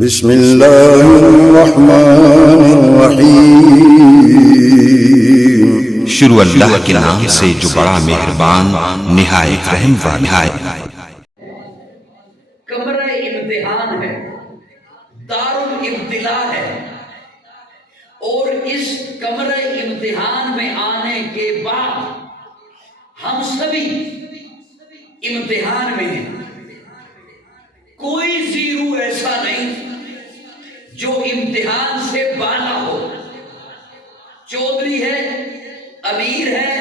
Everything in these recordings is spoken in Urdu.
بسم اللہ الرحمن الرحیم۔ شروع اللہ کے نام سے جو بڑا مہربان نہایت رحم والا ہے۔ کمرہ امتحان ہے، دار الابتلاء ہے، اور اس کمرہ امتحان میں آنے کے بعد ہم سبھی امتحان میں ہیں۔ کوئی زیرو ایسا نہیں جو امتحان سے بالا ہو۔ چودھری ہے، امیر ہے،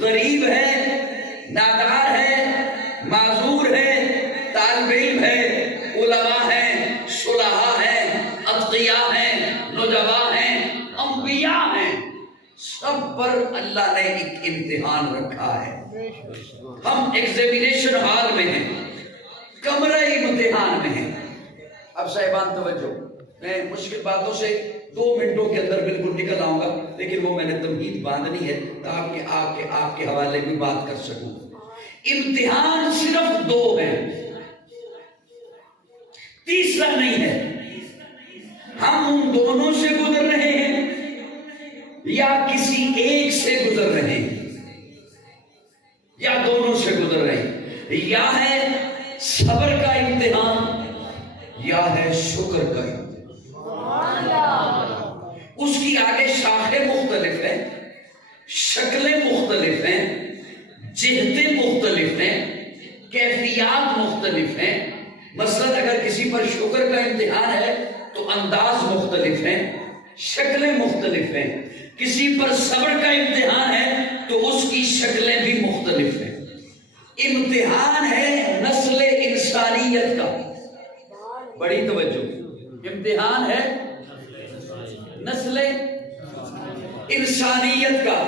غریب ہے، نادار ہے، معذور ہے، طالب علم ہے، علماء ہیں، صلحاء ہیں، اتقیاء ہیں، نجباء ہیں، انبیاء ہیں، سب پر اللہ نے ایک امتحان رکھا ہے۔ ہم ایگزامینیشن ہال میں ہیں، کمرہ امتحان میں ہیں۔ اب صاحبان توجہ، میں مشکل باتوں سے 2 منٹوں کے اندر بالکل نکل آؤں گا، لیکن وہ میں نے تمہید باندھنی ہے تاکہ آپ کے حوالے بھی بات کر سکوں۔ امتحان صرف 2 ہیں، تیسرا نہیں ہے۔ ہم ان دونوں سے گزر رہے ہیں یا کسی ایک سے گزر رہے ہیں، یا دونوں سے گزر رہے ہیں۔ یا ہے صبر کا امتحان یا ہے شکر کا امتحان۔ اس کی آگے شاخیں مختلف ہیں، شکلیں مختلف ہیں، جہتیں مختلف ہیں، کیفیات مختلف ہیں۔ مثلا اگر کسی پر شکر کا امتحان ہے تو انداز مختلف ہیں، شکلیں مختلف ہیں۔ کسی پر صبر کا امتحان ہے تو اس کی شکلیں بھی مختلف ہیں۔ امتحان ہے نسل انسانیت کا، بڑی توجہ، امتحان ہے نسل انسانیت کا۔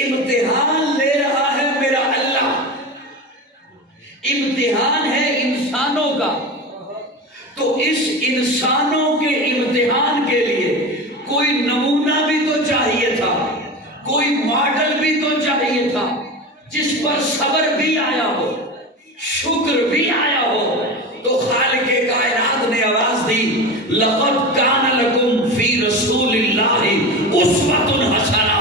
امتحان لے رہا ہے میرا اللہ، امتحان ہے انسانوں کا۔ تو اس انسانوں کے امتحان کے لیے کوئی نمونہ بھی تو چاہیے تھا، کوئی ماڈل بھی تو چاہیے تھا، جس پر صبر بھی آیا ہو، شکر بھی آیا ہو۔ تو خالق کائنات نے آواز دی، لقد کان لکم فی رسول اللہ اسوۃ حسنہ۔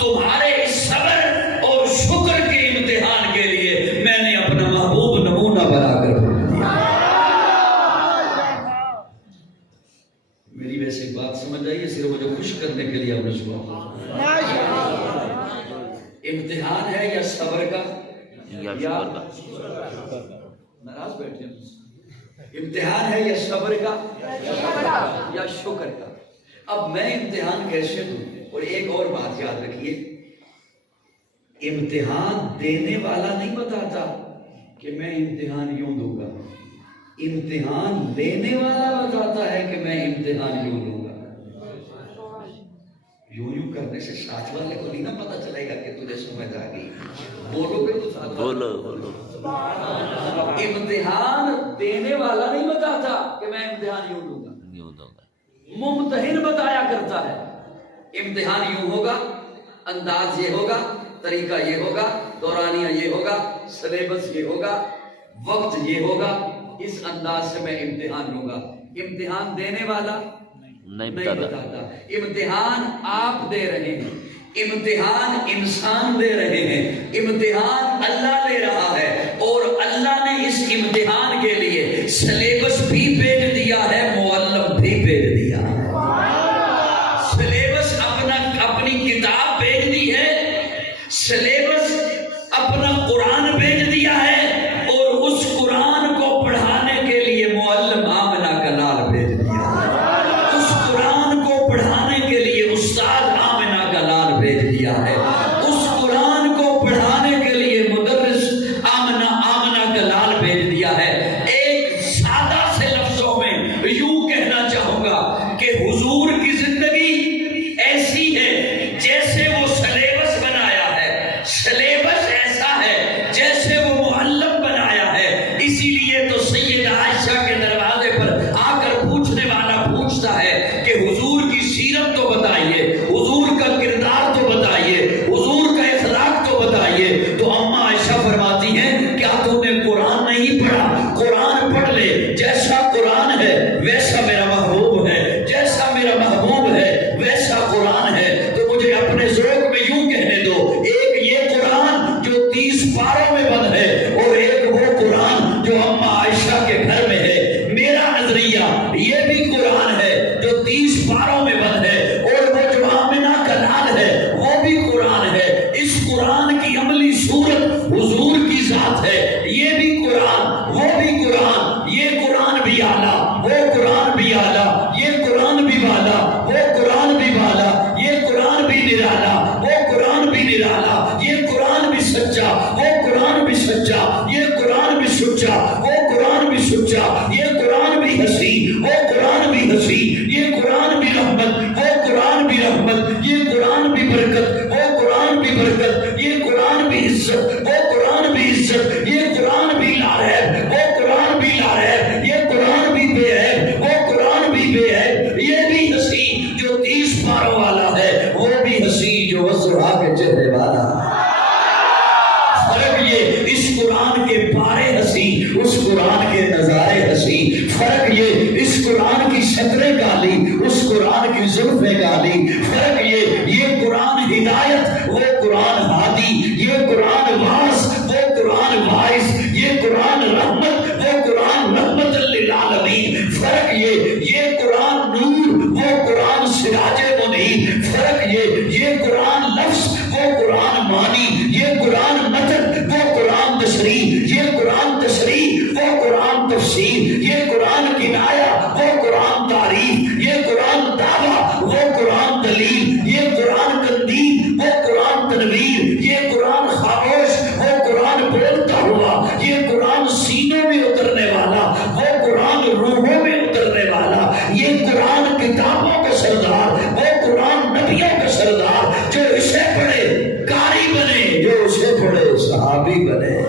تمہارے اس صبر اور شکر کے امتحان کے لیے میں نے اپنا محبوب نمونہ بنا کر دیا۔ میری ویسے بات سمجھ آئی ہے، صرف مجھے خوش کرنے کے لیے اپنے سنا۔ امتحان ہے یا صبر کا یا ناراض بیٹھے ہیں؟ امتحان ہے یا صبر کا یا شکر کا؟ اب میں امتحان کیسے دوں؟ اور ایک اور بات یاد رکھیے، امتحان دینے والا نہیں بتاتا کہ میں امتحان یوں دوں گا، امتحان لینے والا بتاتا ہے کہ میں امتحان یوں دوں گا۔ یوں کرنے سے ساتھ والے کو نہیں نا پتا چلے گا کہ تجھے سمجھ آ گئی، بولو گے تو ساتھ بولو۔ امتحان دینے والا نہیں بتاتا کہ میں امتحان یوں دوں گا، ممتحن بتایا کرتا ہے امتحان یوں ہوگا، انداز یہ ہوگا، طریقہ یہ ہوگا، دورانیہ یہ ہوگا، سلیبس یہ ہوگا، وقت یہ ہوگا، اس انداز سے میں امتحان لوں گا۔ امتحان دینے والا نہیں بتاتا۔ امتحان آپ دے رہے ہیں، امتحان انسان دے رہے ہیں، امتحان اللہ لے رہا ہے، اور اللہ نے اس امتحان کے لیے سلیبس بھی بھیج دیا ہے، معلم بھی بھیج دیا ہے۔ سلیبس اپنی کتاب بھیج دی ہے، سلیبس اپنا قرآن بھیج دیا ہے، اور اس قرآن کو پڑھانے کے لیے معلم آمنہ کا لال بھیج دیا ہے۔ اس قرآن کو پڑھانے کے لیے استاد آمنہ کا لال بھیج دیا ہے۔ اس قرآن کو پڑھانے کے لیے مدرس آمنہ کا لال بھیج دیا ہے۔ ایک سادہ سے لفظوں ہنسی وہ قرآن بھی ہنسی، یہ قرآن بھی رحمت وہ قرآن بھی رحمت، یہ قرآن بھی برکت وہ قرآن بھی برکت، یہ قرآن بھی عزت وہ قرآن بھی عزت، یہ قرآن بھی لارحب وہ قرآن بھی لارحب، یہ قرآن بھی بے عیب وہ قرآن بھی بے عیب، یہ بھی ہنسی جو 30 پاروں والا ہے، وہ بھی ہنسی جو وزرا کے چہرے والا ہے۔ فرق یہ اس قرآن کے پارے ہنسی، اس قرآن کے نظارے ہنسی، فرق یہ اس قرآن کی سطریں گالی، اس قرآن کی زلفیں گالی، فرق یہ قرآن ہدایت وہ قرآن ہادی، یہ قرآن واعظ وہ قرآن واعظ، یہ قرآن رحمت وہ قرآن رحمت للعالمین، فرق یہ قرآن نور وہ قرآن سراج منیر، فرق یہ قرآن لفظ وہ قرآن معنی، یہ قرآن متن وہ قرآن تشریح، یہ قرآن تشریح وہ قرآن تفسیر، یہ قرآن کنایا وہ قرآن تعریف، یہ قرآن دعویٰ وہ قرآن دلیل، یہ قرآن تندید وہ قرآن تنویر، یہ قرآن خاموش وہ قرآن بولتا ہوا، یہ قرآن سینوں میں اترنے والا وہ قرآن روحوں میں اترنے والا، یہ قرآن کتابوں کا سردار وہ قرآن نبیوں کا سردار، جو اسے پڑھے قاری بنے، جو اسے پڑھے صحابی بنے۔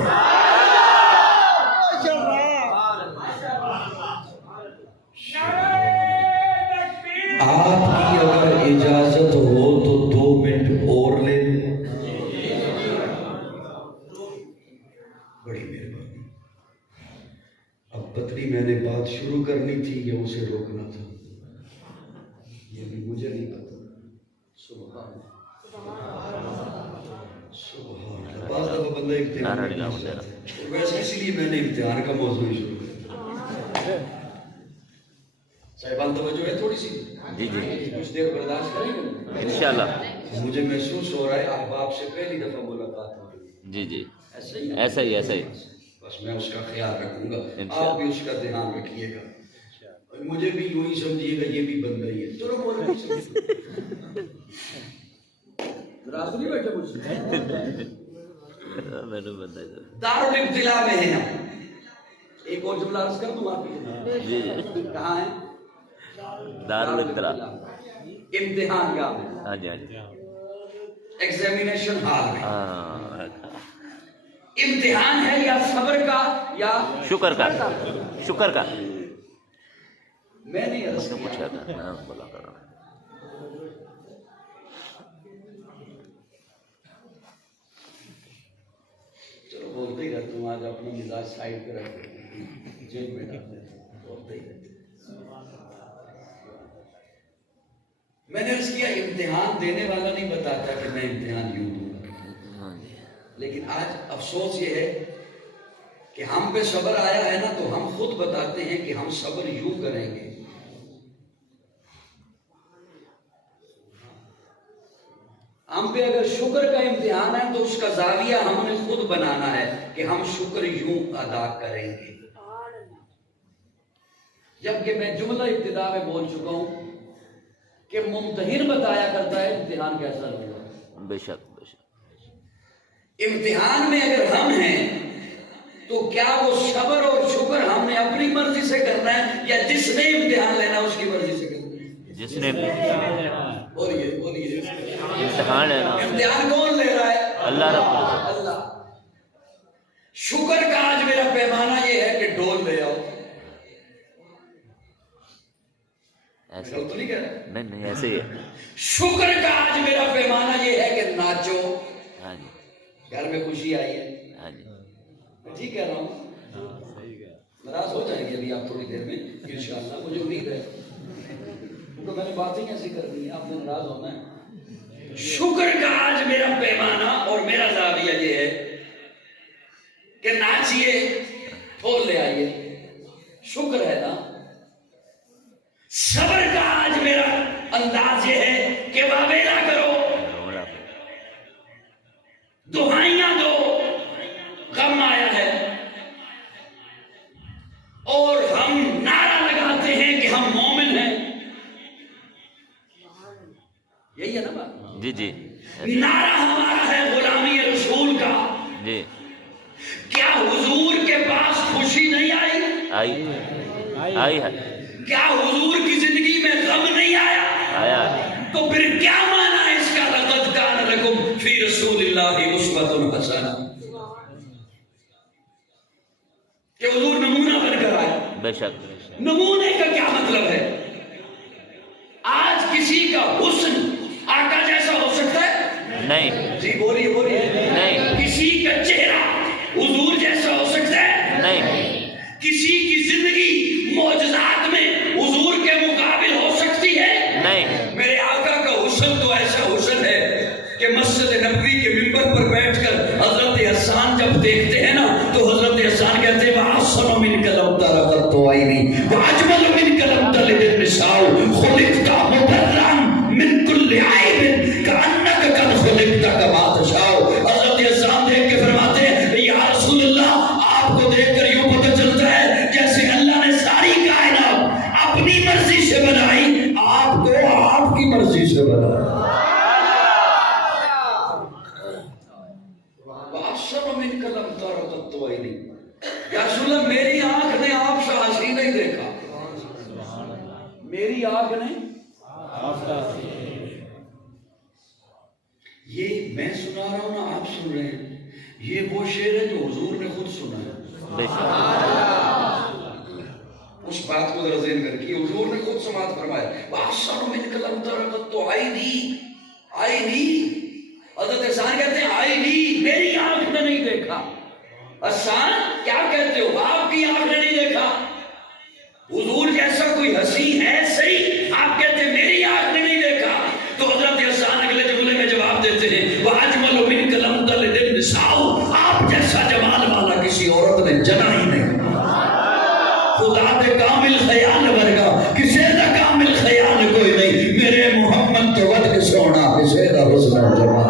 آپ کی اگر اجازت ہو تو 2 منٹ اور لے لیں، بڑی مہربانی۔ اب پتلی میں نے بات شروع کرنی تھی یا اسے روکنا تھا، یہ بھی مجھے نہیں پتا۔ سبحان اللہ، بعض دفعہ بندہ امتحان میں پھنس جاتا ہے، ویسے اس لیے میں نے امتحان کا موضوع ہی شروع کیا۔ صاحبان توجہ ہے تھوڑی سی؟ جی جی کچھ دیر برداشت کریں گے انشاءاللہ۔ مجھے محسوس ہو رہا ہے احباب سے پہلی دفعہ ملاقات ہو رہی ہے۔ جی جی ایسا ہی ایسا ہی ایسا ہی بس میں اس کا خیال رکھوں گا، آپ بھی اس کا دھیان رکھیے گا، مجھے بھی یوں ہی سمجھیے گا یہ بھی بندہ ہی ہے۔ چلو بولے راز نہیں بیٹھے مجھ سے، میں نے بندہ دارالابتلاء میں ہیں ہم۔ ایک اور جملہ عرض کر دوں آپ کی، جی کہاں ہے؟ دارالابتلاء، امتحان گاہ میں، ہاں جی ہاں جی ایگزامینیشن ہال میں۔ ہاں، امتحان ہے یا صبر کا یا شکر کا، شکر کا میں نہیں عرض اس نے کیا، پوچھا تھا، میں بولا کر رہا ہوں۔ چلو بولتے ہی رہتا ہوں، آج اپنا مزاج سائڈ پہ رکھ دیتے ہیں، جیب میں ڈال دیتے ہیں، بولتے ہی رہتے ہیں۔ میں نے عرض کیا امتحان دینے والا نہیں بتاتا کہ میں امتحان یوں دوں گا، لیکن آج افسوس یہ ہے کہ ہم پہ صبر آیا ہے نا تو ہم خود بتاتے ہیں کہ ہم صبر یوں کریں گے۔ ہم پہ اگر شکر کا امتحان ہے تو اس کا زاویہ ہم نے خود بنانا ہے کہ ہم شکر یوں ادا کریں گے۔ جبکہ میں جملہ ابتدا میں بول چکا ہوں کہ ممتحن بتایا کرتا ہے امتحان کیسا ہوگا۔ بے شک بے شک۔ امتحان میں اگر ہم ہیں تو کیا وہ صبر اور شکر ہم نے اپنی مرضی سے کرنا ہے یا جس نے امتحان لینا اس کی مرضی سے کرنا ہے؟ جس نے بولیے امتحان ہے نا، امتحان کون لے رہا ہے؟ اللہ رب العزت۔ اللہ۔ شکر کا آج میرا پیمانہ یہ ہے کہ ڈول لے آؤ۔ ایسے تو نہیں کہہ رہا، نہیں نہیں ایسے ہی ہے۔ شکر کا آج میرا پیمانہ یہ ہے کہ ناچو، ہاں جی گھر میں خوشی آئی ہے۔ ہاں جی میں ٹھیک کہہ رہا ہوں؟ ناراض ہو جائیں گے ابھی آپ تھوڑی دیر میں انشاءاللہ، مجھے امید ہے کیونکہ میں نے باتیں ایسی کرنی ہے، آپ نے ناراض ہونا ہے۔ شکر کا آج میرا پیمانہ اور میرا زاویہ یہ ہے کہ ناچیے، پھول لے آئیے، شکر ہے نا۔ صبر کا آج میرا انداز یہ ہے کہ واویلا کرو، دہائیاں دو، غم آیا ہے، اور ہم نعرہ لگاتے ہیں کہ ہم مومن ہیں۔ یہی ہے نا بات؟ جی جی نعرہ ہمارا ہے غلامی رسول کا۔ جی کیا حضور کے پاس خوشی نہیں آئی؟ آئی آئی ہے۔ کیا حضور کی زندگی میں غم نہیں آیا؟ آیا. تو پھر کیا معنی ہے اس کا لقد کان لکم فی رسول اللہ اسوۃ حسنہ کہ حضور نمونہ بن کر آئے؟ بے شک. نمونے کا کیا مطلب ہے؟ آج کسی کا حسن آقا جیسا ہو سکتا ہے؟ نہیں. جی بولیے بولیے. نہیں. کسی کا چہرہ حضور جیسا ہو سکتا ہے؟ نہیں. کسی کی زندگی معجزات میں حضور کے مقابل ہو سکتی ہے؟ نہیں. میرے آقا کا حسن تو ایسا حسن ہے کہ مسجد نبوی کے ممبر پر بیٹھ کر حضرت حسان جب دیکھتے ہیں نا تو حضرت حسان کہتے ہیں وَأَحْسَنُ مِنْكَ لَمْ تَرَ قَطُّ عَيْنِي وَأَجْمَلُ مِنْكَ لَمْ تَلِدِ النِّسَاءُ خُلِقْتَ مُبَرًّا مِنْ كُلِّ عَيْبٍ كَأَنَّكَ قَدْ خُلِقْتَ كَمَا تَشَاءُ. حضرت حسان دیکھ کے فرماتے ہیں یا رسول اللہ آپ کو دیکھ کر یوں پتہ چلتا ہے جیسے اللہ نے ساری کائنات اپنی مرضی سے بنائی، آپ کو آپ کی مرضی سے بنایا. یا رسول اللہ میری آنکھ نے آپ سے حسین نہیں دیکھا، میری آنکھ نے یہ میں سنا رہا ہوں نا آپ سن رہے ہیں، یہ وہ شعر ہے جو حضور نے خود سنا ہے. بے شک. اس بات کو ذرا ذہن میں رکھیے، حضور نے خود سماعت فرمایا وَأَحْسَنُ مِنْكَ لَمْ تَرَ قَطُّ عَيْنِي. حضرت حسان کہتے ہیں عَيْنِي میری آنکھ نے نہیں دیکھا. حسان کیا کہتے ہو؟ آپ کی آنکھ نے نہیں دیکھا. حضور جیسا کوئی ہنسی ہے صحیح، آپ کہتے ہیں میری آنکھ نے نہیں دیکھا. تو حضرت حسان اگلے جملے میں جواب دیتے ہیں وَأَجْمَلُ مِنْكَ لَمْ تَلِدِ النِّسَاءُ آپ جیسا جمال والا کسی عورت نے جنا ہی نہیں. خدا دے کامل خیال ورگا کسی دا کامل خیال کوئی نہیں. میرے محمد تو ود کے سونا کسی دا حسن و جمال.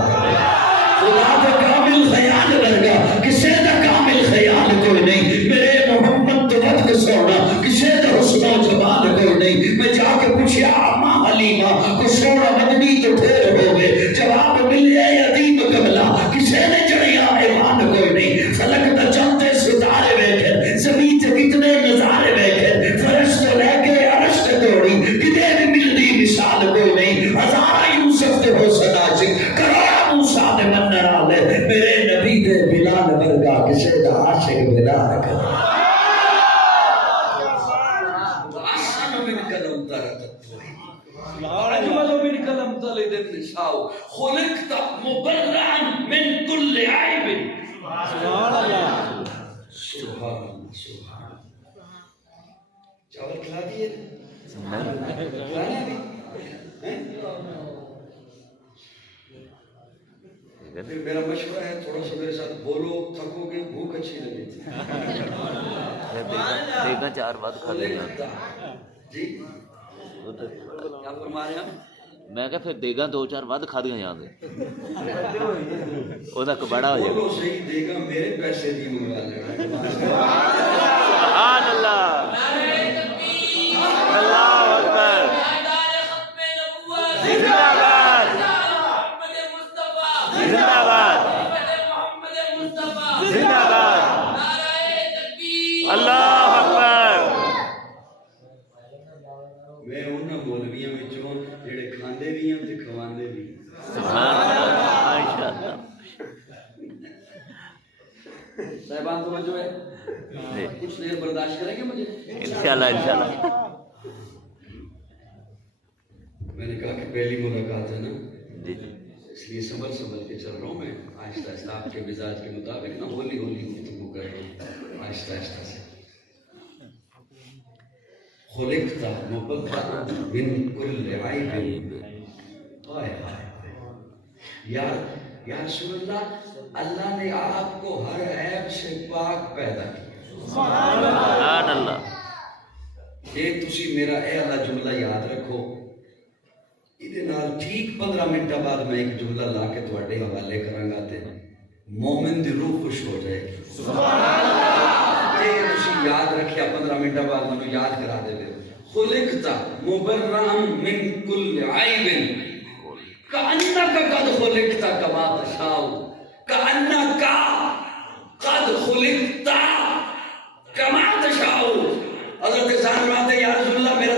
خدا دے کامل خیال ورگا کسی دا کامل خیال کوئی نہیں. میرے محمد تو ود کے سونا کسی دا حسن و جمال کوئی نہیں. میں جا کے پوچھیا اما حلیمہ کو سونا مدنی تو ٹھیر ہو گئے، جواب ملیا یتیم قبلہ کسی نے جڑیا ایمان کوئی نہیں. فلک دا چلتے ستارے بیٹھے، زمین تے کتنے نظارے بیٹھے، فرش تو لے کے عرش تے توڑی کدے بھی ملدی مثال کوئی نہیں. ہزارہ یوسف تے حسن عاشق، کروڑا موسیٰ دے منر آلے، میرے نبی دے بلال ورگا کسی دا عاشق بلال کر. خلقت مبرعا من كل عيب. سبحان اللہ سبحان اللہ سبحان اللہ. چاول کھلا دیے کھلانے ابھی پھر میرا مشورہ ہے تھوڑا سا میرے ساتھ بولو، تھکو گے، بھوک اچھی لگے تھی. دیکھا 4 بات کھا لینا. جی کیا فرما رہے ہیں؟ میں کہا پھر دیگا 2-4 بعد کھا دیا یہاں سے وہ بڑا ہو جائے. بولو صحیح، دیگا میرے پیسے بھی منگوا لینا. سبحان اللہ. اللہ اکبر. زندہ باد زندہ باد زندہ باد. اللہ اکبر. میں انہاں مولویاں وچوں جڑے کھاندے بھی ہیں تے کھواندے بھی. سبحان اللہ. ماشاءاللہ. صاحبان توجہ ہے، کچھ دیر برداشت کریں گے مجھے انشاءاللہ انشاءاللہ. میں نے کہا کہ پہلی ملاقات ہے نا، جی اس لیے سنبھل کے چل رہا ہوں. میں آہستہ آہستہ آپ کے مزاج کے مطابق نا ہولی ہولی گفتگو کر رہا ہوں آہستہ آہستہ سے. خلقت مبرعا من كل عیب. یا رسول اللہ، اللہ نے آپ کو ہر عیب سے پاک پیدا کیا. سبحان اللہ. ایک تسی میرا اے اللہ جملہ یاد رکھو، یہ ٹھیک 15 منٹ بعد میں ایک جملہ لا کے تواڈے حوالے کراں گا تے مومن دی روح خوش ہو جائے گی. سبحان اللہ. یہ تسی یاد رکھیا 15 منٹ بعد مجھے یاد کرا دے. خلقت مبرعا من كل عیب كأنك قد خلقت كما تشاء. كأنك قد خلقت كما تشاء. حضرت حسان فرماتے ہیں یا رسول اللہ میرا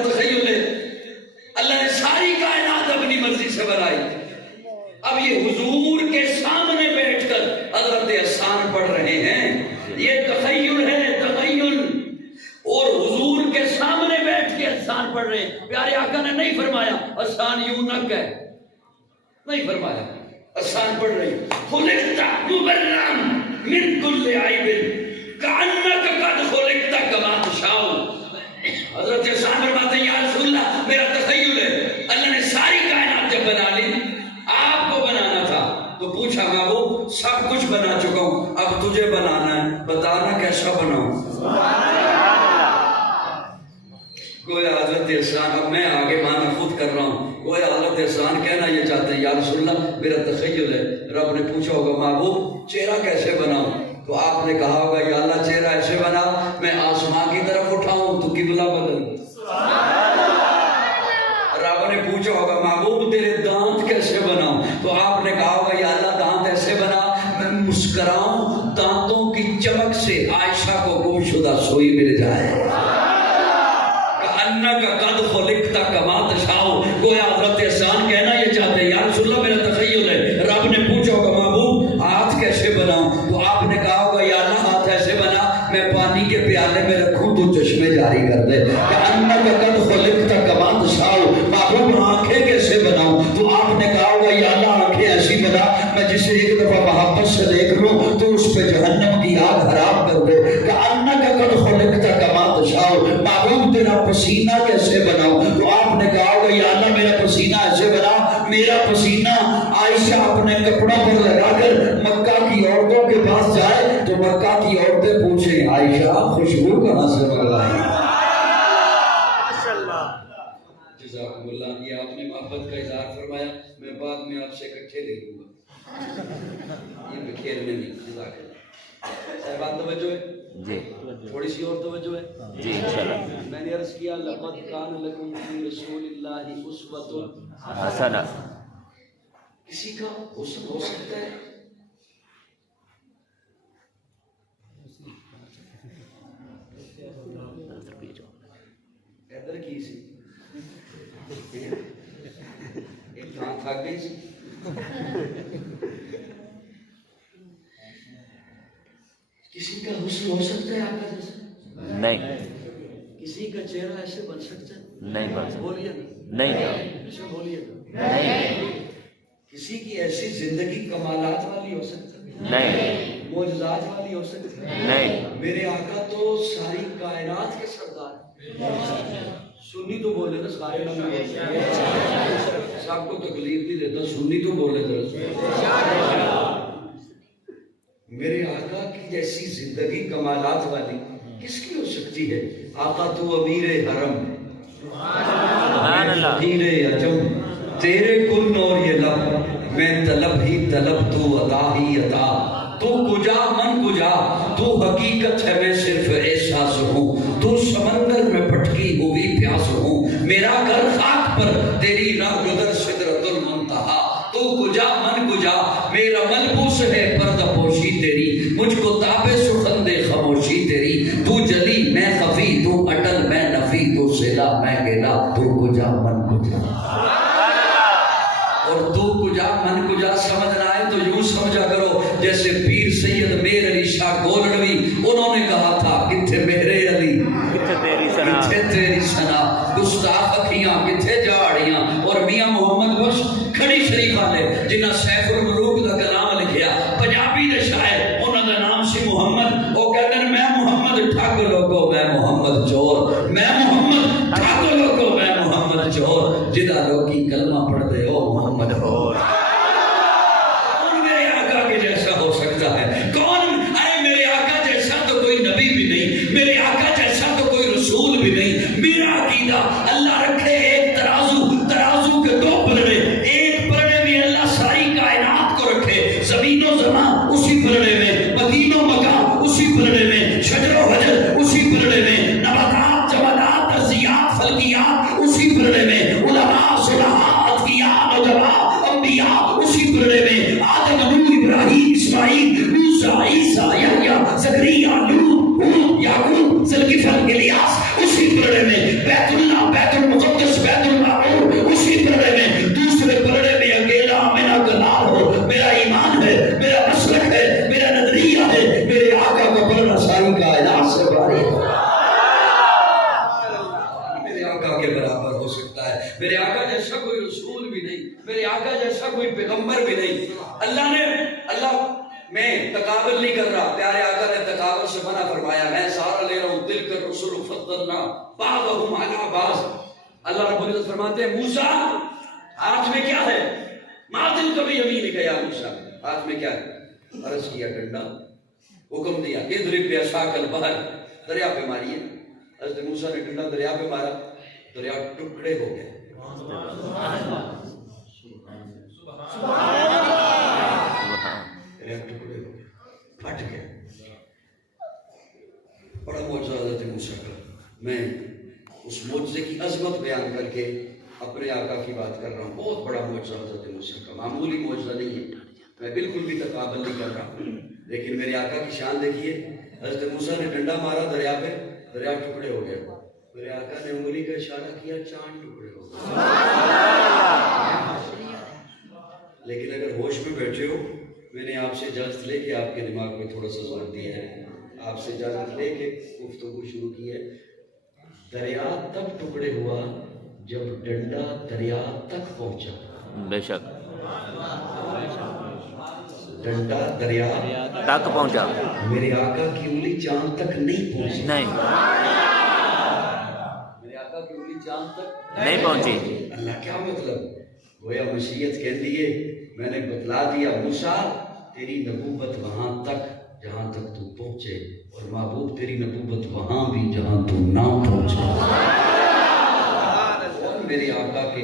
آسان پڑھ رہے ہیں. پیارے آقا نے نہیں فرمایا آسان یوں نہ کہہ, نہیں فرمایا آسان پڑھ رہی. خلقت مبرأ من کل عیب کأنک قد خلقت کما تشاء. حضرت احسان فرماتے ہیں یا رسول اللہ میرا تخیل ہے, اللہ نے ساری کائنات جب بنا لی, آپ کو بنانا تھا تو پوچھا محبوب سب کچھ بنا چکا ہوں, اب تجھے بنانا ہے, بتانا کیسا بناؤں. گویا حضرت احسان, اب میں آگے مانا خود کر رہا ہوں, گویا حضرت احسان کہنا یہ چاہتے ہیں یا رسول اللہ میرا تخیل ہے. رب نے پوچھا ہوگا محبوب چہرہ کیسے بناؤں, تو آپ نے کہا ہوگا یا اللہ چہرہ ایسے بنا میں آسمان کی طرف اٹھاؤں تو قبلہ بدل. رب نے پوچھا ہوگا محبوب تیرے دانت کیسے بناؤں, تو آپ نے کہا ہوگا یا اللہ دانت ایسے بنا میں مسکراؤں دانتوں کی چمک سے عائشہ کو گم شدہ سوئی مل جائے. کا قد خلقت کما تشاء. گویا حضرت احسان کہنا یہ چاہتے ہیں یا رسول اللہ میرا تخیل ہے. رب نے پوچھا ہوگا محبوب ہاتھ کیسے بناؤں, تو آپ نے کہا ہوگا یا اللہ ہاتھ ایسے بنا میں پانی کے پیالے میں رکھوں تو چشمے جاری کر دے. کا قد خلقت کما تشاء. محبوب آنکھیں کیسے بناؤں, تو آپ نے کہا ہوگا یا اللہ آنکھیں ایسی بنا میں جسے ایک دفعہ محبت سے دیکھ لوں تو اس پہ جہنم کی آگ حرام کر دے. کا قد خلقت کما تشاء. محبوب تیرا پسینہ کیسے بناؤں, تو آپ نے کہا ہوگا یا اللہ میرا پسینہ ایسے بنا میرا پسینہ عائشہ اپنے کپڑوں پر لگا کر مکہ کی عورتوں کے پاس جائے تو مکہ کی عورتیں پوچھیں عائشہ خوشبو کہاں سے منگائی. جزاکم اللہ. یہ آپ نے محبت کا اظہار فرمایا, میں بعد میں آپ سے اکٹھے لے لوں گا, یہ کھیل میں نہیں. جزاک اللہ. صاحبان توجہ ہے جی, تھوڑی سی اور توجہ ہے جی انشاءاللہ. میں نے عرض کیا لقد کان لکم فی رسول اللہ اسوۃ حسنہ. کسی کا حسن ہو سکتا ہے ادھر کی سی ایک کان تھک گئی سی. کسی کا حسن ہو سکتا ہے آپ کا جیسا نہیں, کسی کا چہرہ ایسے بن سکتا ہے نہیں بن سکتا. بولیے نہیں ایسے بولیے نہیں کسی کی ایسی زندگی کمالات والی ہو سکتا ہے نہیں معجزات والی ہو سکتی ہے نہیں. میرے آقا تو ساری کائنات کے سردار ہیں. سنی تو بولے نا سارے نہ بولے, سب کو تکلیف نہیں دیتا, سنی تو بولے ذرا. میرے آقا کی جیسی زندگی کمالات والی کس کی ہو سکتی ہے. آقا تو امیر حرم سبحان اللہ. فقیر عجم تیرے کن اور یہ لب میں طلب ہی طلب تو عطا ہی عطا. تو کجا من کجا تو حقیقت ہے میں صرف احساس ہوں. تو سمندر میں بھٹکی ہوئی پیاس ہوں. میرا گھر خاک پر تیری راہ گزر سدرۃ المنتہا. تو کجا من کجا میرا ملبوس ہے پردہ پوشی تیری. مجھ کو تابے سخندے خاموشی تیری. تو جلی میں خفی تو اٹل میں نفی. تو سیلا میں گیلا. تو کجا من کجا. اور تو کجا من کجا سمجھ رہا ہے تو یوں سمجھا کرو جیسے پیر سید میر علی شاہ گولڑوی انہوں نے کہا تھا کتھے میرے علی کتھے تیری سنا. گستاخ اکھیاں کتھے جاڑیاں. اور میاں محمد بخش کھڑی شریف والے جنہاں سیف الملوک دا کلام لکھیا پنجابی دے شاعر انہاں دا نام سی محمد. وہ کہتے ہیں میں محمد ٹھگ لوگو میں محمد چور. میں محمد ٹھگ لوگو میں محمد چور. جدا لوگی کلمہ پڑھ دے او محمد اور. کون میرے آقا کے جیسا ہو سکتا ہے؟ کون؟ ارے میرے آقا جیسا تو کوئی نبی بھی نہیں, میرے آقا جیسا تو کوئی رسول بھی نہیں. میرا عقیدہ اللہ رکھے ایک ترازو کے دو پلڑے. ایک پلڑے میں اللہ ساری کائنات کو رکھے, زمین و زمان اسی پلڑے میں, مدین و مکان اسی پلڑے میں, شجر و حجر اسی پلڑے میں, نباتات جمادات ارضیات فلکیات اسی پلڑے میں, علماء صلحاء اتقیاء نجباء انبیاء اسی پلڑے میں, آدم نوح ابراہیم اسماعیل موسیٰ عیسیٰ یحییٰ زکریا لوط ہود یعقوب ذوالکفل الیاس اسی پلڑے میں, بیت اللہ بیت المقدس بیت المعمور اسی پلڑے میں. دوسرے پلڑے میں اکیلا میرا گلال ہو. میرا ایمان ہے, میرا مسلک ہے, میرا نظریہ ہے. میرے آقا کا پلڑا ساری کائنات سے بھاری ہے. میرے آقا کے برابر ہو سکتا ہے. میرے آقا جیسا کوئی رسول بھی نہیں, میرے آقا جیسا کوئی پیغمبر بھی نہیں. اللہ میں تقابل نہیں کر رہا, پیارے آقا نے تقابل سے منع فرمایا. میں سارا لے رہا ہوں, دل کر رسول فضلنا بعضهم علی بعض. اللہ رب العزت فرماتے ہیں موسیٰ ہاتھ میں کیا ہے؟ ما دل کبھی یمین کا یا موسیٰ, ہاتھ میں کیا ہے؟ عرض کیا ڈنڈا, حکم دیا اضرب بعصاک البحر, دریا پہ ماریے. حضرت موسیٰ نے ڈنڈا دریا پہ مارا, دریا ٹکڑے ہو گئے. دریا ٹکڑے ہو گئے, پھٹ گئے. بڑا معجزہ حضرت موسیٰ کا. میں اس معجزے کی عظمت بیان کر کے اپنے آقا کی بات کر رہا ہوں. بہت بڑا معجزہ حضرت موسیٰ کا, معمولی معجزہ نہیں ہے. میں بالکل بھی تقابل نہیں کر رہا ہوں, لیکن میرے آقا کی شان دیکھیے. حضرت موسیٰ نے ڈنڈا مارا دریا پہ, دریا ٹکڑے ہو گئے. میرے آقا نے انگلی کا اشارہ کیا, چاند ٹکڑے ہو گئے. لیکن اگر ہوش میں بیٹھے ہو, میں نے آپ سے اجازت لے کے آپ کے دماغ میں تھوڑا سا زور دیا ہے, آپ سے اجازت لے کے گفتگو شروع کی ہے. دریا تب ٹکڑے ہوا جب ڈنڈا دریا تک پہنچا. بے شک ڈنڈا دریا تک پہنچا, میرے آقا کی انگلی چاند تک نہیں پہنچی. نہیں میرے آقا کی انگلی چاند تک نہیں پہنچی. اللہ کیا مطلب؟ گویا مشیت کہہ دیے, میں نے بتلا دیا موسیٰ تیری نبوت وہاں تک جہاں تک تو پہنچے, اور محبوب تیری نبوت وہاں بھی جہاں تو نہ پہنچے. اور میرے آقا کے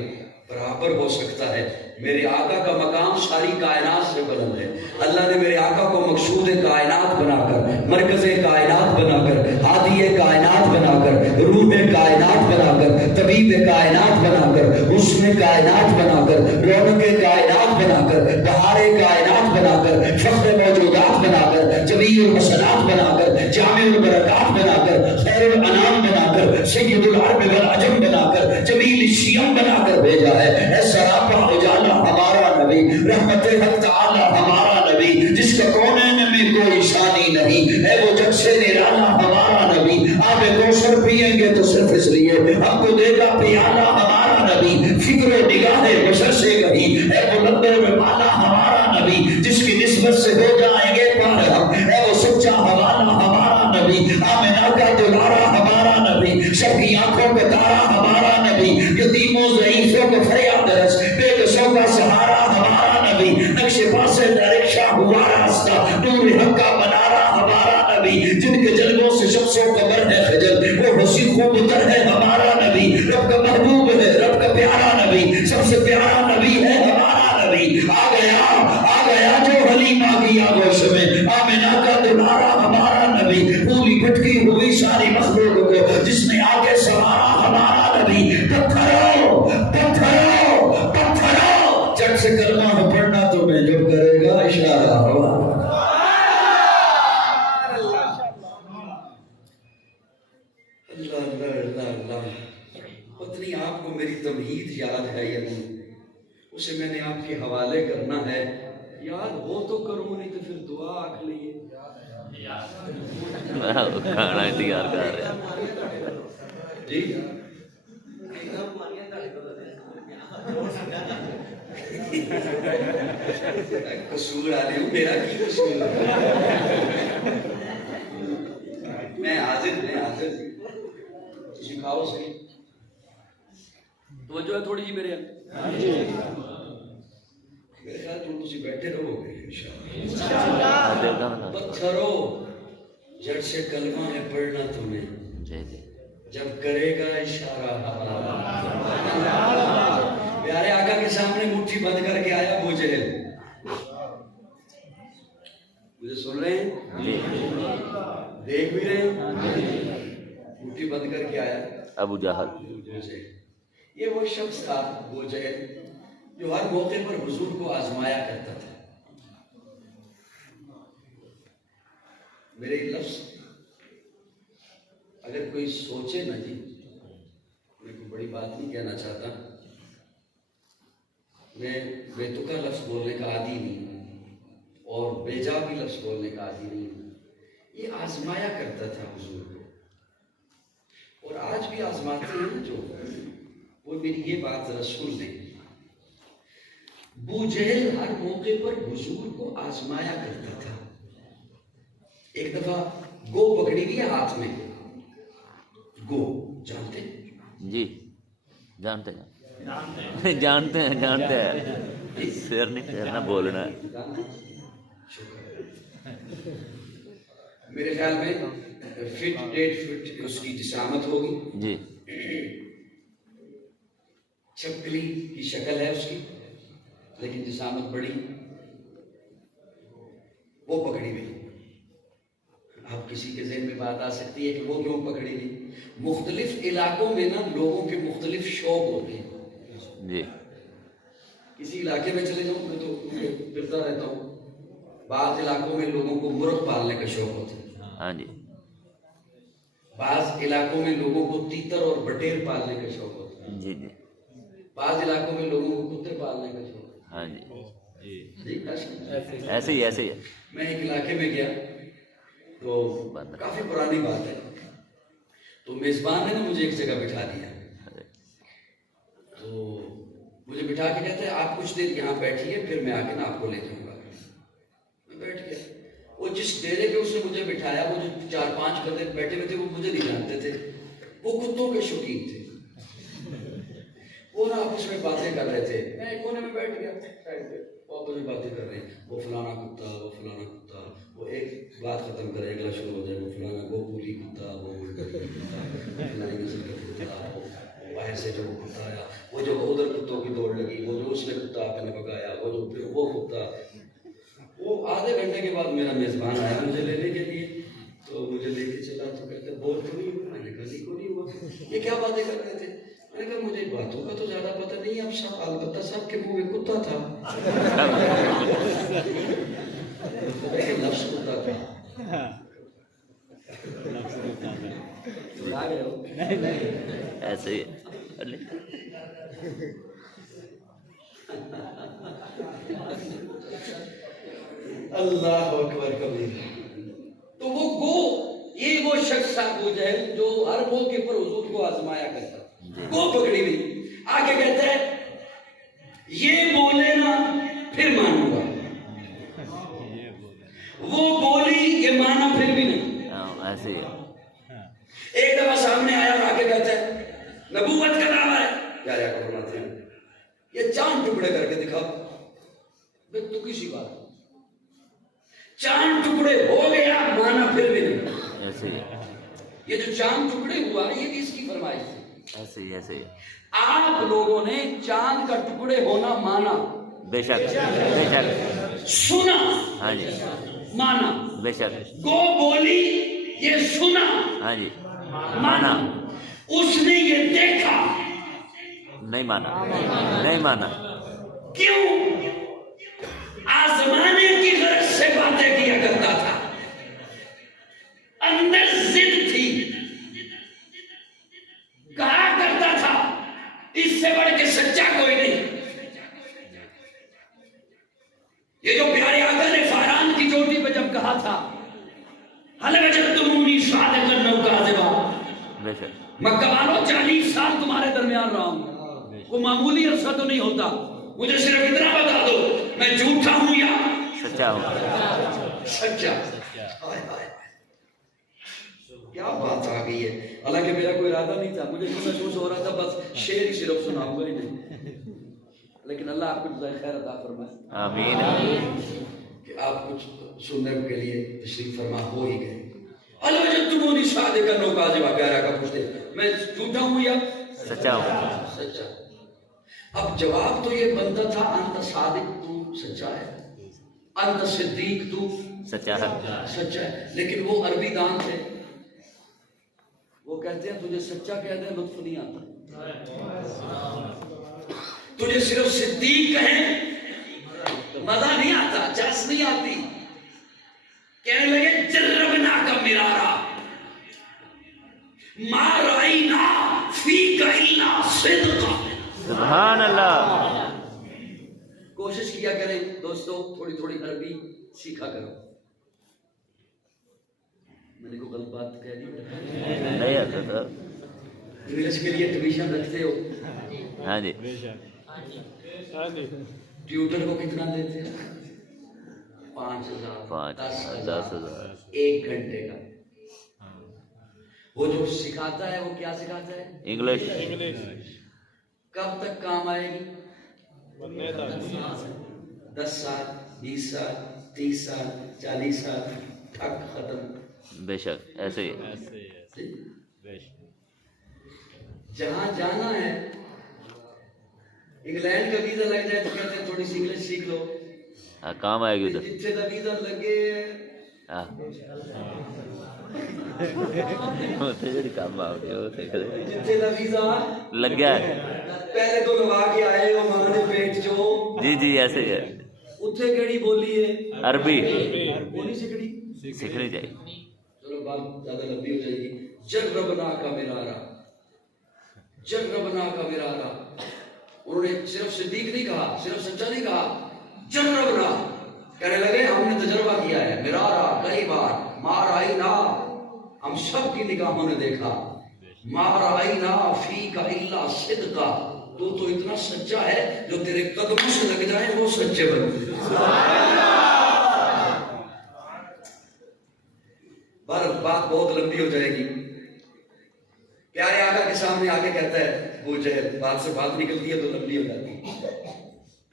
برابر ہو سکتا ہے. میرے آقا کا مقام ساری کائنات سے بلند ہے. اللہ نے میرے آقا کو مقصود کائنات بنا کر, مرکز کائنات بنا کر, ہادی کائنات بنا کر, روح کائنات بنا کر, طبیب کائنات بنا کر, حسن کائنات بنا کر, رونق کائنات بنا کر, بہار کائنات بنا کر, فخر موجودات بنا کر, جمیع الحسنات بنا کر, جامع البرکات بنا کر, خیر الانام بنا کر, سید العرب والعجم بنا کر, جمیل الشیم بنا کر بھیجا ہے. ایسا راپا اجالا ہمارا نبی, رحمت حق تعالی ہمارا نبی, جس کا کونین میں کوئی شانی نہیں ہے, وہ جگ سے نرالا ہمارا نبی. آب کوثر پیئیں گے تو صرف اس لیے ہم کو دے گا پیالہ ہمارا نبی. فکر و نگاہ بشر سے کہیں ہے بلند و بالا ہمارا نبی, جس کی نسبت سے ہو جائیں گے پار ہم, ہے وہ سچا حوالہ ہمارا نبی. آمنہ کا دلارا ہمارا نبی, سب کی آنکھوں کا تارا ہمارا نبی, یتیموں ضعیفوں کو فریاد رس, بے کسوں کا سہارا ہمارا نبی. نقش پاس درخشا ہوا راستہ, نور حق کا منارہ ہمارا نبی. جن کے جلووں سے شمس و قمر ہے خجل, وہ حسین خوب تر ہے ہمارا نبی. رب کا محبوب ہے, رب کا پیارا نبی, سب سے پیارا نبی ہے ہمارا نبی. آ گیا جو حلیمہ کی آگوش میں, آمنہ کا دلارا ہمارا نبی. پوری بھٹکی ہوئی ساری مخلوق کو جس نے آگے سوارا ہمارا نبی. پتھرو پتھرو پتھرو, جٹ سے کلمہ پڑھنا تمہیں جب کرے گا اشارہ ہوا. اللہ اللہ اللہ اللہ. پتنی آپ کو میری تمہید یاد ہے یا نہیں, اسے میں نے آپ کے حوالے کرنا ہے. یاد ہو تو کروں, نہیں تو پھر دعا آکھ لیے. کھانا تیار کر رہے جی قصور آ رہے ہوں, میرا کی قصور ہے؟ میں حاضر سکھاؤ صحیح. توجہ ہے تھوڑی جی میرے میرے خیال تم بیٹھے رہو گے انشاءاللہ. پتھرو جٹ سے کلمہ ہے پڑھنا تمہیں جب کرے گا اشارہ ہمارا. پیارے آقا کے سامنے مٹھی بند کر کے آیا ابو جہل. مجھے سن رہے ہیں, دیکھ بھی رہے ہیں, مٹھی بند کر کے آیا ابو جہل. یہ وہ شخص تھا ابو جہل جو ہر موقع پر حضور کو آزمایا کرتا تھا. میرے لفظ اگر کوئی سوچے نا جی, میں کوئی بڑی بات نہیں کہنا چاہتا, میں بے تکا لفظ بولنے کا عادی نہیں اور بے جا بھی لفظ بولنے کا عادی نہیں. یہ آزمایا کرتا تھا حضور کو, اور آج بھی آزماتے ہیں جو میری یہ بات ذرا سن لیں. ابو جہل ہر موقع پر حضور کو آزمایا کرتا تھا. ایک دفعہ گو پکڑی ہوئی ہے ہاتھ میں. گو جانتے ہیں؟ جی جانتے ہیں جانتے ہیں سر نہیں پھیرنا بولنا ہے. میرے خیال میں فٹ 1.5 فٹ اس کی جسامت ہوگی جی. چھپکلی کی شکل ہے اس کی لیکن جسامت بڑی. وہ پکڑی ہوئی. اب کسی کے ذہن میں بات آ سکتی ہے کہ وہ کیوں پکڑی ہوئی. مختلف علاقوں میں نا لوگوں کے مختلف شوق ہوتے ہیں. جی. کسی علاقے میں چلے جاؤں میں تو پھرتا رہتا ہوں. بعض علاقوں میں لوگوں کو مرغ پالنے کا شوق ہوتا ہے. ہاں جی. بعض علاقوں میں لوگوں کو تیتر اور بٹیر پالنے کا شوق ہوتا ہے. جی جی. بعض علاقوں میں لوگوں کو کتے پالنے کا شوق ہوتا ہے. ہاں جی. ایسے ہی ہے. میں ایک علاقے میں گیا تو کافی پرانی بات ہے. تو میزبان نے نا مجھے ایک جگہ بٹھا دیا. تو مجھے بٹھا کے کہتے ہیں آپ کچھ دیر یہاں بیٹھیے پھر میں آ کے نا آپ کو لے جاؤں گا. میں بیٹھ گیا. وہ جس ڈیرے پہ اس نے مجھے بٹھایا وہ جو 4-5 گدھے بیٹھے ہوئے تھے وہ مجھے نہیں جانتے تھے. وہ کتوں کے شوقین تھے. وہ نا آپس میں باتیں کر رہے تھے. میں ایک کونے میں بیٹھ گیا سائڈ پہ. وہ آپس میں باتیں کر رہے ہیں. وہ فلانا کتا وہ فلانا کتا. وہ ایک بات ختم کرے اگلا شروع ہو جائے. وہ فلانا وہ پولی کتا وہ فلانی نسل کا کتا. وہ باہر سے جو کتا آیا وہ جو ادھر کتوں کی دوڑ لگی. وہ جو اس نے کتا آپ نے پکایا وہ جو پھر وہ کتا. وہ آدھے گھنٹے کے بعد میرا میزبان آیا مجھے لینے کے لیے. تو مجھے لے کے چلا تو کہتے بول تو نہیں ہوا. میں نے کہا نہیں کو نہیں ہوا. یہ کیا باتیں کر رہے تھے؟ میں نے کہا مجھے باتوں کا تو زیادہ پتہ نہیں. اب سب البتہ سب کے منہ میں کتا تھا. لیکن لفظ کتا تھا. ایسے ہی. اللہ اکبر کبیر. تو وہ گو یہ وہ شخص ابو جہل جو ہر موقع پر حضور کو آزمایا کرتا. گو پکڑی ہوئی. آگے کہتا ہے یہ بولے نا پھر مانوں گا. وہ بولی یہ مانا پھر بھی نہیں. ایسے ہی. ایک دفعہ سامنے آیا اور آگے کہتا ہے نبوت کا دعویٰ ہے. کیا فرماتے ہیں یہ چاند ٹکڑے کر کے دکھا. تو کسی بات چاند ٹکڑے ہو گیا مانا پھر بھی نہیں. ایسے ہی. یہ جو چاند ٹکڑے ہوا یہ بھی اس کی فرمائش تھی. ایسے ہی. ایسے ہی. آپ لوگوں نے چاند کا ٹکڑے ہونا مانا. بے شک بے شک. سنا. ہاں جی. مانا. بے شک. گو بولی یہ سنا. ہاں جی. مانا. اس نے یہ دیکھا نہیں مانا. نہیں مانا. کیوں؟ آزمانے کی غرض سے باتیں کیا کرتا تھا. اندر ضد تھی. کہا کرتا تھا اس سے بڑھ کے سچا کوئی نہیں. یہ جو پیارے آقا نے فاران کی چوٹی پہ جب کہا تھا حل وجدتمونی صادقا او کاذبا. بے شک. مکہ والوں 40 سال تمہارے درمیان رہا ہوں. کوئی معمولی عرصہ تو نہیں ہوتا. مجھے صرف اتنا بتا دو میں جھوٹا ہوں یا سچا ہوں. سچا. کیا بات آ گئی ہے. حالانکہ میرا کوئی ارادہ نہیں تھا. مجھے محسوس ہو رہا تھا بس شعر ہی صرف سناؤں گا ہی نہیں. لیکن اللہ آپ کو جزائے خیر عطا فرمائے. آمین. کہ آپ کچھ سننے کے لیے تشریف فرما ہو ہی گئے. اللہ جب تمہاری صادقا او کاذبا کہہ رہا پوچھتے میں جھوٹا ہوں یا سچا ہوں. سچا. اب جواب تو یہ بنتا تھا انت صادق تو سچا ہے. انت صدیق تو سچا ہے. سچا ہے. لیکن وہ عربی دان تھے. وہ کہتے ہیں تجھے سچا کہہ دیں لطف نہیں آتا. تجھے صرف صدیق کہیں مزہ نہیں آتا. چس نہیں آتی. کہنے لگے جربنا کا مرارا ما رائنا فی کہینا صدقا. سبحان اللہ. کوشش کیا کریں دوستو تھوڑی تھوڑی عربی سیکھا کرو. میں نے کوئی غلط بات کہہ دی؟ نہیں آتا تھا. انگلش کے لیے ٹیوشن رکھتے ہو, ہاں جی, ٹیوٹر کو کتنا دیتے ہیں؟ 5,000 10,000 ایک گھنٹے کا. وہ جو سکھاتا ہے وہ کیا سکھاتا ہے؟ انگلش. کب تک کام آئے گی؟ 10 سال 20 سال 30 سال 40 سال تک ختم. بے شک ایسے ہی. جہاں جانا ہے, انگلینڈ کا ویزا لگ جائے تو کہتے ہیں تھوڑی سی انگلش سیکھ لو, ہاں کام آئے گی ادھر. جتنے کا ویزا لگے ہاں کام آ گیا, جتنے کا ویزا لگ گیا ہے. پہلے تو لگا کے آئے ہو ماں پیٹ جو. جی جی ایسے ہی ہے. اتنے کیڑی بولی ہے؟ عربی. وہ نہیں سیکھنی, سیکھنی چاہیے. چلو بات زیادہ لمبی ہو جائے گی. جربنا کا مرارا, جربنا کا مرارا. انہوں نے صرف صدیق نہیں کہا, صرف سچا نہیں کہا, جربنا. کہنے لگے ہم نے تجربہ کیا ہے, مرارا کئی بار. مارائینا, ہم سب کی نگاہوں نے دیکھا. مارائینا فیک الا صدقا, تو اتنا سچا ہے جو تیرے قدموں سے لگ جائے وہ سچے بن. بات بہت لمبی ہو جائے گی. پیارے آقا کے سامنے آ کے کہتا ہے ابو جہل, بات سے بات نکلتی ہے تو لمبی ہو جاتی ہے.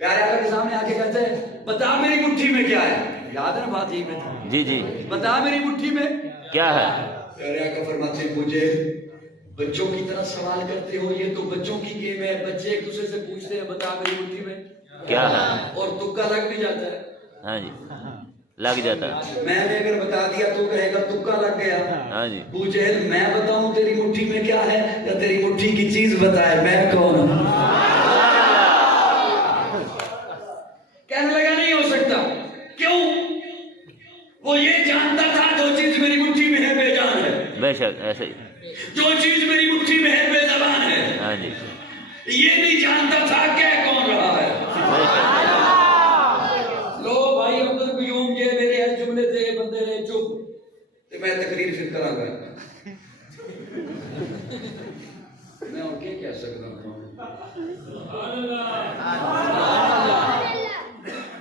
پیارے آقا کے سامنے آ کے کہتا ہے بتا میری مٹھی میں کیا ہے. یاد ہے نا بات یہی میں تھی. جی جی, بتا میری مٹھی میں کیا ہے. پیارے آقا فرماتے ہیں ابو جہل بچوں کی طرح سوال کرتے ہو, یہ تو بچوں کی گیم ہے. بچے ایک دوسرے سے پوچھتے ہیں بتا میری مٹھی میں کیا ہے, اور تکا لگ بھی جاتا ہے. ہاں جی لگ جاتا ہے. میں نے اگر بتا دیا تو کہے گا تکا لگ گیا. ہاں جی, ابو جہل میں بتاؤں تیری مٹھی میں کیا ہے یا تیری مٹھی کی چیز بتائے, میں کون ہوں؟ کہنے لگا نہیں ہو سکتا. کیوں؟ وہ یہ جانتا تھا جو چیز میری مٹھی میں ہے بے جان ہے. بے شک ایسے ہی. جو چیز میری مٹھی میں ہے بے زبان ہے. ہاں جی, یہ نہیں جانتا تھا کہہ کون رہا ہے. لو بھائی عبد القیوم کے میرے اس جملے تھے بندے رہے چپ, میں تقریر پھر کرا گا. میں اور کیا کہہ سکتا ہوں.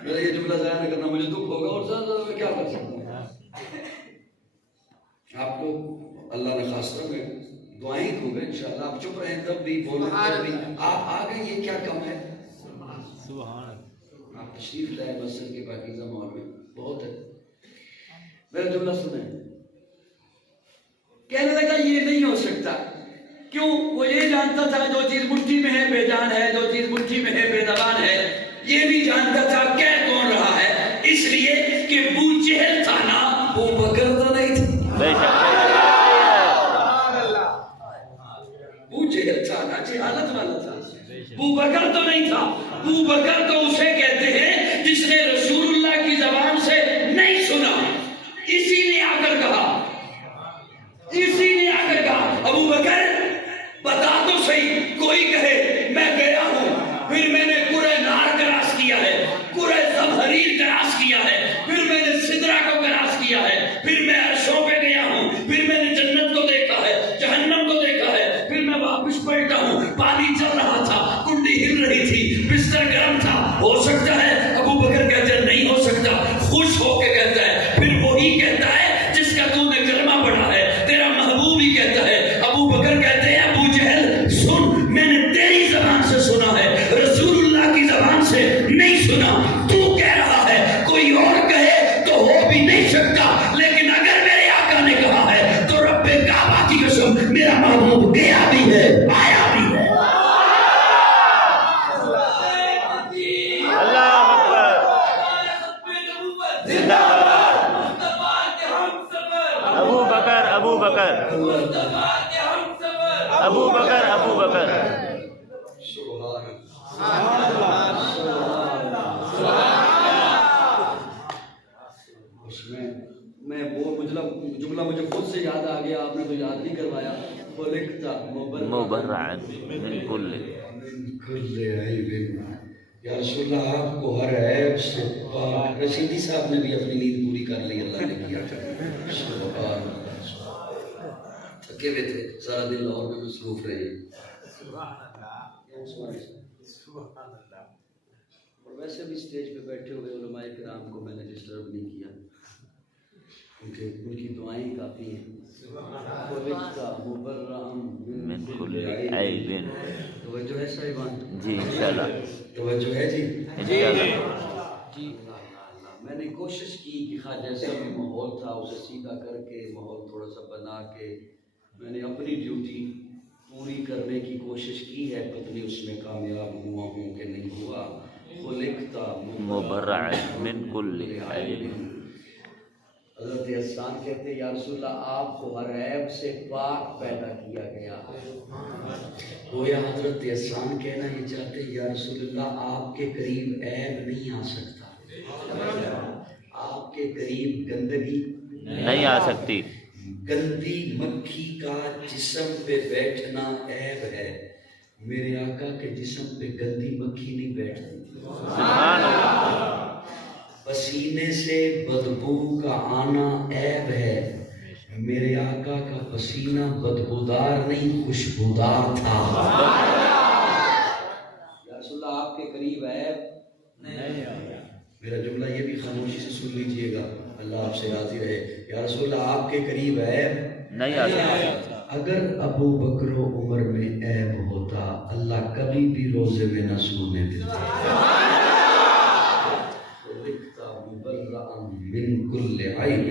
میرا یہ جملہ ضائع نہ کرنا, مجھے دکھ ہوگا اور زیادہ میں کیا کر سکتا ہوں. آپ کو اللہ نے خاص طور میں دعائیں دوں گے انشاءاللہ. آپ چپ رہیں تب بھی, بولیں تب بھی. آپ آ گئے یہ کیا کم ہے. آپ تشریف لائے مسجد کے پاکیزہ ماحول میں, بہت ہے. میرا جملہ سنیں. کہنے لگا یہ نہیں ہو سکتا. کیوں؟ وہ یہ جانتا تھا جو چیز مٹھی میں ہے بے جان ہے, جو چیز مٹھی میں ہے بے زبان ہے. یہ نہیں جانتا تھا کہہ کون رہا ہے, اس لیے کہ ابو جہل تھا نا, ابو بکر تو نہیں تھا. بے شک ابو جہل تھا نا, جہالت والا تھا. ابو بکر تو نہیں تھا. ابو بکر تو اسے کہتے ہیں جس نے رسول اللہ کی زبان سے نہیں سنا. اسی نے آ کر کہا, اسی نے آ کر کہا ابو بکر بتا تو صحیح. کوئی کہے میں گیا ہوں, پھر میں نے قرے نار کراس کیا ہے, قرے زمہریر کراس کیا ہے, پھر میں نے سدرہ کو کراس کیا ہے, پھر میں عرشوں پہ گیا ہوں, پھر میں نے جنت کو دیکھا ہے, جہنم کو دیکھا ہے, پھر میں واپس پلٹا ہوں, پانی چل رہا تھا, کنڈی ہل رہی تھی, بستر گرم تھا. ہو سکتا ہے؟ ابو بکر کہتے ہیں نہیں ہو سکتا. خوش ہو کے کہتا ہے. پھر وہی کہتا ہے جس کا تو نے کلمہ پڑھا ہے, تیرا محبوب ہی کہتا ہے. ابو بکر کہتے ہیں ابو جہل سن, میں نے تیری زبان سے سنا ہے, رسول اللہ کی زبان سے نہیں سنا. تو کہہ رہا ہے, کوئی اور کہے تو ہو بھی نہیں سکتا, لیکن اگر میرے آقا نے کہا ہے تو رب کعبہ کی قسم میرا محبوب گیا بھی ہے آیا بھی ہے. ابو بکر ابو بکر ابو بکر ابو بکر. میں وہ جملہ مجھے خود سے یاد آ گیا, آپ نے تو یاد نہیں کروایا. وہ لکھتا مبرعن من کل. یا رسول اللہ آپ کو ہر عیب سے پاک. رشیدی صاحب نے بھی اپنی نیند پوری کر لی, اللہ نے کیا. تھکے ہوئے تھے, سارا دن لاہور میں مصروف رہے. اور ویسے بھی اسٹیج پہ بیٹھے ہوئے علماء کرام کو میں نے ڈسٹرب نہیں کیا, کیونکہ ان کی دعائیں کافی ہیں. توجہ ہے صاحبان؟ جی انشاءاللہ توجہ ہے جی. جی میں نے کوشش کی کہ خواہ جیسا بھی ماحول تھا اسے سیدھا کر کے, ماحول تھوڑا سا بنا کے میں نے اپنی ڈیوٹی پوری کرنے کی کوشش کی ہے. پتہ نہیں اس میں کامیاب ہوا ہوں کہ نہیں ہوا. خلقتا مبرع من کل عیب. حضرت حسان کہتے یا رسول اللہ آپ کو ہر عیب سے پاک پیدا کیا گیا. گویا حضرت حسان کہنا یہ چاہتے یا رسول اللہ آپ کے قریب عیب نہیں آ سکتا, آپ کے قریب گندگی نہیں آ سکتی. گندی مکھی کا جسم پہ بیٹھنا عیب ہے, میرے آقا کے جسم پہ گندی مکھی نہیں بیٹھتی. سبحان اللہ. پسینے سے بدبو کا آنا عیب ہے, میرے آقا کا پسینہ بدبودار نہیں خوشبودار تھا. یا رسول اللہ آپ کے قریب عیب نہیں. میرا جملہ یہ بھی خاموشی سے سن لیجئے گا, اللہ آپ سے راضی رہے. یا رسول اللہ آپ کے قریب عیب نہیں آ سکتی. اگر ابو بکر و عمر میں عیب ہوتا اللہ کبھی بھی روزے میں نہ سونے دیتے. من کل عیب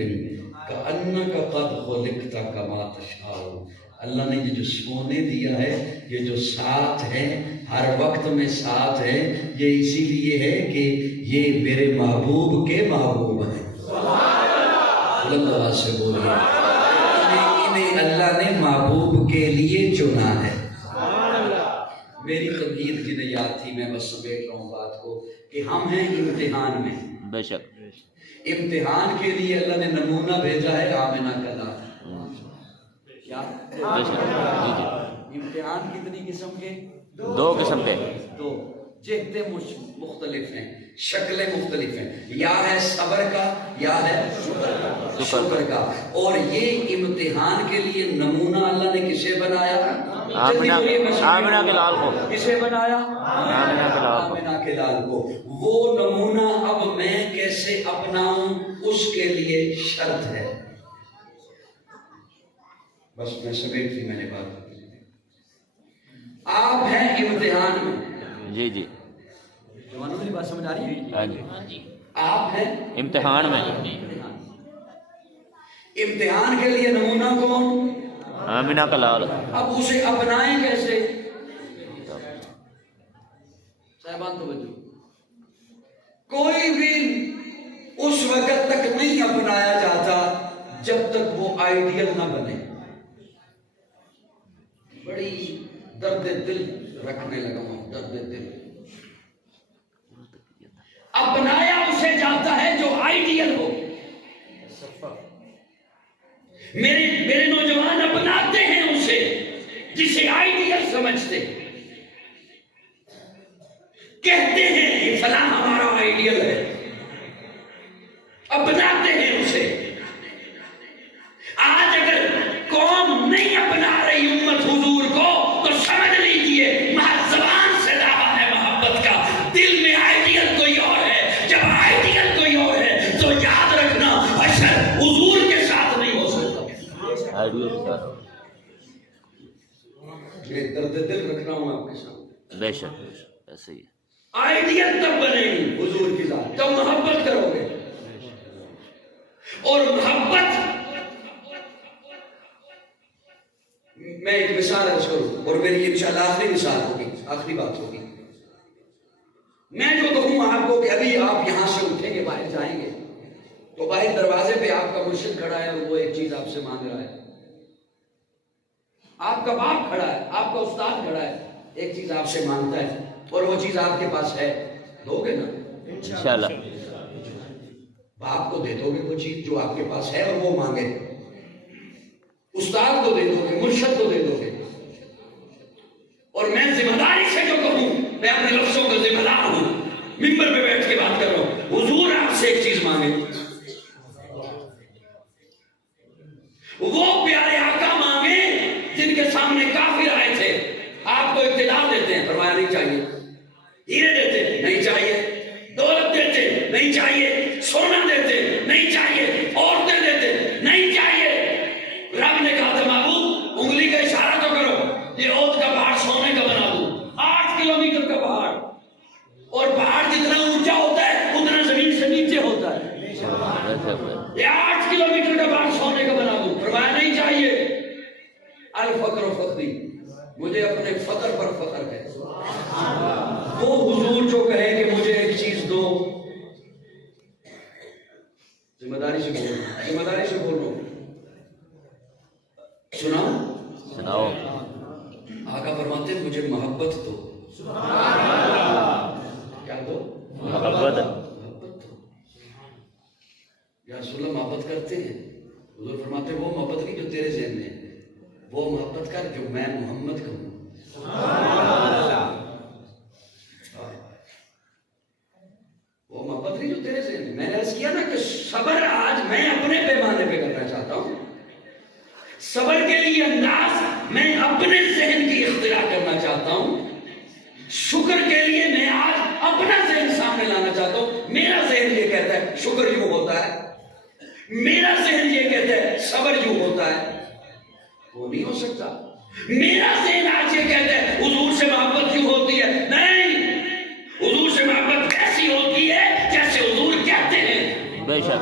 کأنک قد خلقت کما تشاء. اللہ نے یہ جو سونے دیا ہے, یہ جو ساتھ ہے, ہر وقت میں ساتھ ہے, یہ اسی لیے ہے کہ یہ میرے محبوب کے محبوب ہیں. بلند آواز سے بولیے. انہیں اللہ نے محبوب کے لیے چنا ہے. میری تقدیر جنہیں یاد تھی, میں بس سمیٹ رہا ہوں بات کو, کہ ہم ہیں امتحان میں. بے شک امتحان کے لیے اللہ نے نمونہ بھیجا ہے آمنہ کا لال. کیا بے شک. جی جی. امتحان کتنی قسم کے؟ 2 قسم کے. 2 جہتیں مختلف ہیں, شکلیں مختلف ہیں. یا ہے صبر کا, یا ہے شکر کا. اور یہ امتحان کے لیے نمونہ اللہ نے کسے بنایا؟ آمنہ کے لال کو. کسے بنایا؟ آمنہ کے لال کو. وہ نمونہ اب میں کیسے اپناؤں اس کے لیے شرط ہے. بس میں سمیٹ تھی میں نے بات. آپ ہیں امتحان میں. جی جی. جوانوں میری بات سمجھ آ رہی ہے؟ ہاں جی. آپ ہیں امتحان میں. امتحان کے لیے نمونہ کون؟ آمنہ کا لال. اب اسے اپنائیں کیسے؟ صاحبان توجہ. کوئی بھی اس وقت تک نہیں اپنایا جاتا جب تک وہ آئیڈیل نہ بنے. بڑی درد دل رکھنے لگا ہوں, درد دل. اپنایا اسے جاتا ہے جو آئیڈیل ہو. میرے نوجوان اپناتے ہیں اسے جسے آئیڈیل سمجھتے, کہتے ہیں یہ فلاں ہمارا آئیڈیل ہے, اپناتے ہیں اسے. آج اگر قوم نہیں اپنا رہی امت حضور کو تو سمجھ لیجئے محض زبان سے دعویٰ ہے محبت کا, دل میں آئیڈیل کوئی اور ہے. جب آئیڈیل کوئی اور ہے تو یاد رکھنا حشر حضور کے ساتھ نہیں ہو سکتا. آئیڈیل کے ساتھ. یہ درد دل رکھ رہا ہوں آپ کے ساتھ. بے شک ایسے ہی. آئیڈیل تب بنے گی حضور کی ذات جب محبت کرو گے. اور محبت, میں ایک مثال عرض کروں اور میری یہ انشاءاللہ آخری مثال ہوگی, آخری بات ہوگی. میں جو کہوں آپ کو کہ ابھی آپ یہاں سے اٹھیں گے, باہر جائیں گے, تو باہر دروازے پہ آپ کا مرشد کھڑا ہے اور وہ ایک چیز آپ سے مانگ رہا ہے. آپ کا باپ کھڑا ہے, آپ کا استاد کھڑا ہے, ایک چیز آپ سے مانگتا ہے اور وہ چیز آپ کے پاس ہے, دو گے نا انشاءاللہ. باپ کو دے دو گے وہ چیز جو آپ کے پاس ہے اور وہ مانگے. استاد کو دے دو گے, مرشد کو دے دو گے. اور میں ذمہ داری سے جو کہوں, میں اپنے لفظوں کا ذمہ دار ہوں, ممبر پہ بیٹھ کے بات کر رہا ہوں. حضور آپ سے ایک چیز مانگے, وہ پیارے آقا مانگے ہیرے دیتے نہیں چاہیے، دولت دیتے نہیں چاہیے، سونا دیتے نہیں چاہیے، عورتیں دیتے نہیں چاہیے۔ رب نے کہا تھا معبود انگلی کا اشارہ تو کرو، یہ اونٹ کا پہاڑ سونے کا بنا دوں، 8 کلومیٹر کا پہاڑ، اور پہاڑ جتنا اونچا ہوتا ہے اتنا زمین سے نیچے ہوتا ہے، یہ 8 کلومیٹر کا پہاڑ سونے کا بنا دوں۔ فرمایا نہیں چاہیے۔ الفقر و فخری، مجھے اپنے فقر پر فخر ہے۔ وہ حضور جو کہے کہ مجھے ایک چیز دو، ذمہ داری سے بول رہا ہوں، ذمہ داری سے بول رہا ہوں، سناؤ۔ آقا فرماتے ہیں مجھے محبت دو۔ کیا دو؟ محبت۔ محبت دو۔ یا رسول اللہ محبت کرتے ہیں؟ حضور فرماتے ہیں وہ محبت نہیں جو تیرے ذہن میں ہے، وہ محبت کر جو میں محمد کا ہوں۔ وہ محبت نہیں جو تیرے ذہن میں۔ میں نے عرض کیا نا کہ صبر آج میں اپنے پیمانے پہ کرنا چاہتا ہوں، صبر کے لیے انداز میں اپنے ذہن کی اختراع کرنا چاہتا ہوں، شکر کے لیے میں آج اپنا ذہن سامنے لانا چاہتا ہوں۔ میرا ذہن یہ کہتا ہے شکر یوں ہوتا ہے، میرا ذہن یہ کہتا ہے صبر یوں ہوتا ہے، وہ نہیں ہو سکتا۔ میرا ذہن آج یہ کہتا ہے حضور سے محبت کیوں ہوتی ہے، نہیں، حضور سے محبت ایسی ہوتی ہے جیسے حضور کہتے ہیں۔ بے شک۔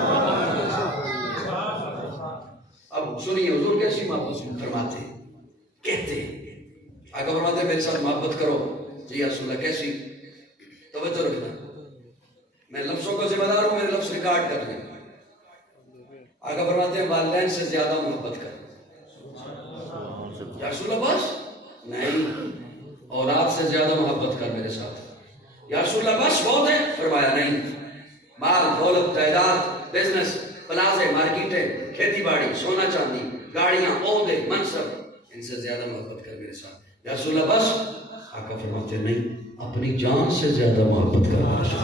اب سنیے حضور کیسی محبت فرماتے ہیں، کہتے ہیں۔ آقا فرماتے ہیں میرے ساتھ محبت کرو۔ جی یا رسول اللہ کیسی؟ توجہ رکھنا، میں لفظوں کا ذمہ دار ہوں، میرے لفظ ریکارڈ کر لیں۔ آقا فرماتے ہیں والدین سے زیادہ محبت کر۔ یا رسول اللہ بس؟ نہیں، اولاد سے زیادہ محبت کر میرے ساتھ۔ یا رسول اللہ بس بہت ہے؟ فرمایا نہیں، مال دولت جائیداد بزنس پلازے مارکیٹیں کھیتی باڑی سونا چاندی گاڑیاں عہدے منصب، ان سے زیادہ محبت کر میرے ساتھ۔ یا رسول اللہ بس؟ آقا فرماتے نہیں، اپنی جان سے زیادہ محبت کر میرے ساتھ۔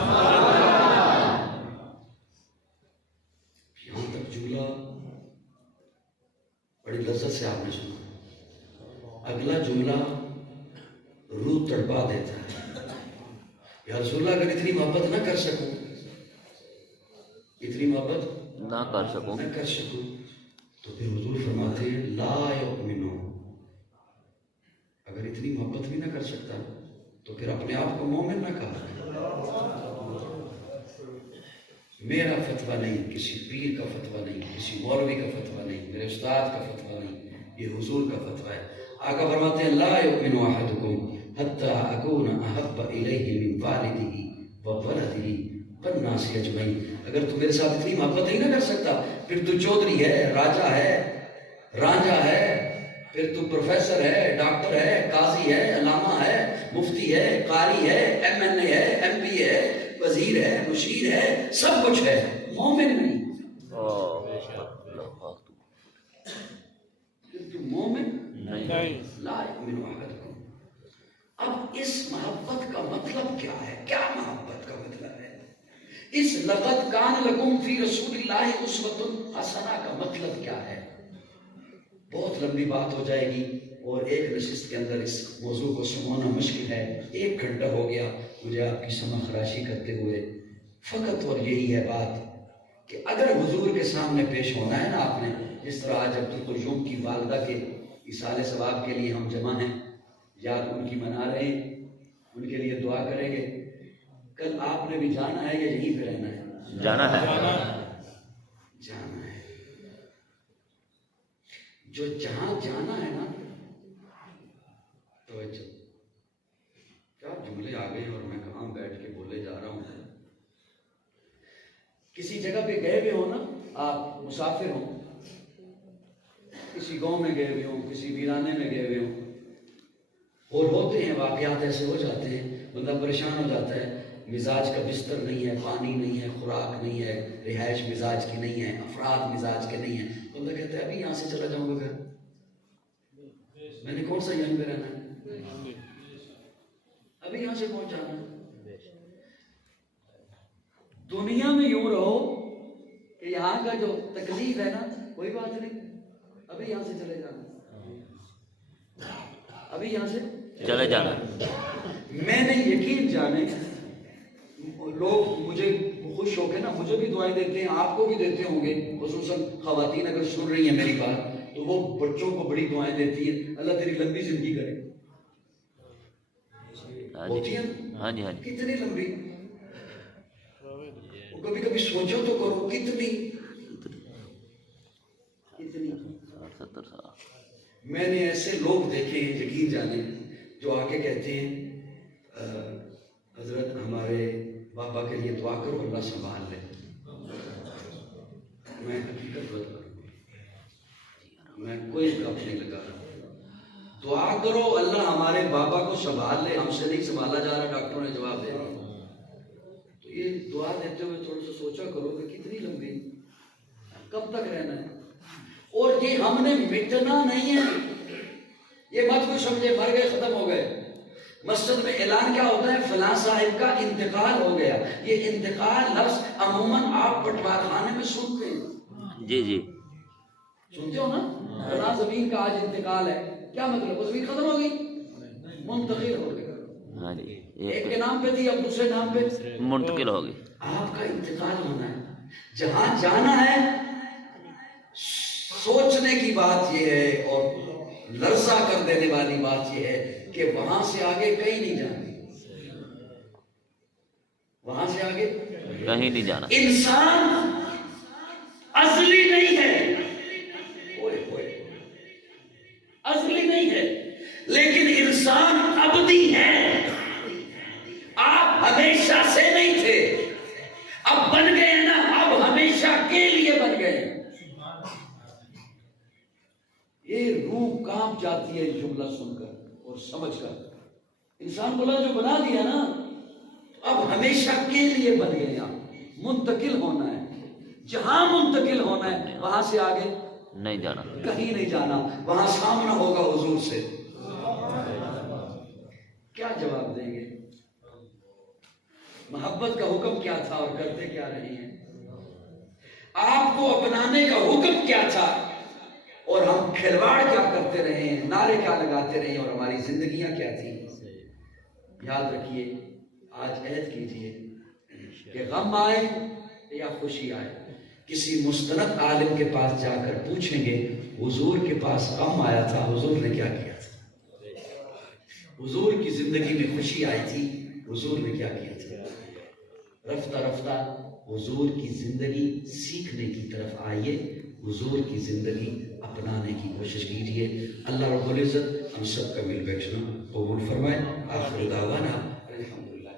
یہاں تک جملہ بڑی لذت سے آپ نے سنا، اگلا جملہ روح تڑپا دیتا ہے۔ یا رسول اللہ اگر اتنی محبت نہ کر سکوں، اتنی محبت نہ کر سکوں تو پھر حضور فرماتے ہیں لا یؤمنو، اگر اتنی محبت بھی نہ کر سکتا تو پھر اپنے آپ کو مومن نہ کہا۔ میرا فتویٰ نہیں، کسی پیر کا فتویٰ نہیں، کسی مولوی کا فتویٰ نہیں، میرے استاد کا فتویٰ نہیں، یہ حضور کا فتویٰ ہے۔ آقا فرماتے ہیں لا یؤمن احدکم حتی اکون احب الیہ من والدہ وولدہ والناس اجمعین۔ اگر تو میرے ساتھ اتنی محبت نہیں نہ کر سکتا، پھر تو چودھری ہے، راجا ہے، رانجا ہے، پھر تو پروفیسر ہے، ڈاکٹر ہے، قاضی ہے، علامہ ہے، مفتی ہے، قاری ہے، ایم این اے ہے، ایم پی ہے، وزیر ہے، مشیر ہے، سب کچھ ہے، مومن نہیں۔ پھر تو مومن نہیں۔ لا یؤمن احدکم۔ اب اس محبت کا مطلب کیا ہے؟ کیا محبت کا مطلب ہے؟ اس لقد کان لکم فی رسول اللہ اسوۃ حسنہ کا مطلب کیا ہے؟ بہت لمبی بات ہو جائے گی اور ایک نشست کے اندر اس موضوع کو سمجھنا مشکل ہے، 1 گھنٹہ ہو گیا مجھے آپ کی سمع خراشی کرتے ہوئے۔ فقط اور یہی ہے بات کہ اگر حضور کے سامنے پیش ہونا ہے نا آپ نے، جس طرح آج عبدالقیوم کی والدہ کے ایصال ثواب کے لیے ہم جمع ہیں، یاد ان کی منا رہے ہیں، ان کے لیے دعا کریں گے۔ کل آپ نے بھی جانا ہے یا یہیں پہ رہنا ہے؟ جانا ہے، جانا ہے۔ جو جہاں جانا ہے نا، توجہ، کیا جملے آ گئے اور میں کہاں بیٹھ کے بولے جا رہا ہوں۔ کسی جگہ پہ گئے ہوئے ہو نا، آپ مسافر ہوں، کسی گاؤں میں گئے ہوئے ہوں، کسی ویرانے میں گئے ہوئے ہوں، اور ہوتے ہیں واقعات ایسے ہو جاتے ہیں، بندہ پریشان ہو جاتا ہے، مزاج کا بستر نہیں ہے، پانی نہیں ہے، خوراک نہیں ہے، رہائش مزاج کی نہیں ہے، افراد مزاج کے نہیں ہیں، بندہ کہتا ہے ابھی یہاں سے چلا جاؤں گا گھر، میں نے کون سا یہیں پہ رہنا ہے، ابھی یہاں سے پہنچ جانا ہے۔ دنیا میں یوں رہو کہ یہاں کا جو تکلیف ہے نا کوئی بات نہیں، ابھی یہاں سے چلے جانا، ابھی یہاں سے چلے جانا۔ میں نے یقین جانے لوگ مجھے خوش ہو کے نا مجھے بھی دعائیں دیتے ہیں، آپ کو بھی دیتے ہوں گے، خصوصاً خواتین اگر سن رہی ہیں میری بات تو وہ بچوں کو بڑی دعائیں دیتی ہیں، اللہ تیری لمبی زندگی کرے، ہوتی ہیں ہاں جی ہاں جی کتنی لمبی، کبھی کبھی سوچو تو کرو کتنی 70 سال میں نے ایسے لوگ دیکھے ہیں یقین جانے جو آ کے کہتے ہیں حضرت ہمارے بابا کے لیے دعا کرو اللہ سنبھال لے. میں حقیقت بتاؤں میں کوئی گپ نہیں لگا رہا، دعا کرو اللہ ہمارے بابا کو سنبھال لے، ہم سے نہیں سنبھالا جا رہا، ڈاکٹروں نے جواب دے دیا. تو یہ دعا دیتے ہوئے تھوڑا سا سوچا کرو کہ کتنی لمبی، کب تک رہنا ہے. اور یہ ہم نے مٹنا نہیں ہے، یہ مت کوئی سمجھے مر گئے ختم ہو گئے. مسجد میں اعلان کیا ہوتا ہے؟ فلاں صاحب کا انتقال ہو گیا. یہ انتقال لفظ عموماً آپ بٹوار خانے میں سنتے ہیں، جی جی سنتے ہو نا، فلاں زمین کا آج انتقال ہے، کیا مطلب؟ وہ زمین ختم ہو گئی، منتقل ہو گئی. ہاں جی ایک کے نام پہ تھی اب دوسرے نام پہ منتقل ہو گئی. آپ کا انتقال ہونا ہے، جہاں جانا ہے. سوچنے کی بات یہ ہے اور لرزہ کر دینے والی بات یہ ہے کہ وہاں سے آگے کہیں نہیں جانا، وہاں سے آگے کہیں نہیں جانا. انسان ازلی نہیں ہے، ازلی نہیں ہے، لیکن انسان ابدی ہے. آپ ہمیشہ سے نہیں تھے، اب بن گئے نا، اب ہمیشہ کے لیے بن گئے. یہ روح کانپ جاتی ہے جملہ سن کر اور سمجھ کر. انسان بولا جو بنا دیا نا، اب ہمیشہ کے لیے بن گئے. آپ منتقل ہونا ہے، جہاں منتقل ہونا ہے وہاں سے آگے نہیں جانا، کہیں نہیں جانا، وہاں سامنا ہوگا حضور سے. کیا جواب دیں گے؟ محبت کا حکم کیا تھا اور کرتے کیا رہے ہیں؟ آپ کو اپنانے کا حکم کیا تھا اور ہم کھلواڑ کیا کرتے رہے ہیں، نعرے کیا لگاتے رہے ہیں، اور ہماری زندگیاں کیا تھیں؟ یاد رکھیے، آج عہد کیجئے کہ غم آئے یا خوشی آئے، کسی مستند عالم کے پاس جا کر پوچھیں گے حضور کے پاس غم آیا تھا، حضور نے کیا کیا تھا؟ حضور کی زندگی میں خوشی آئی تھی، حضور نے کیا کیا تھا؟ رفتہ رفتہ حضور کی زندگی سیکھنے کی طرف آئیے، حضور کی زندگی اپنانے کی کوشش کیجیے. اللہ رب العزت ہم سب کا مل بیٹھنا قبول فرمائے. آخر دعوانا الحمدللہ.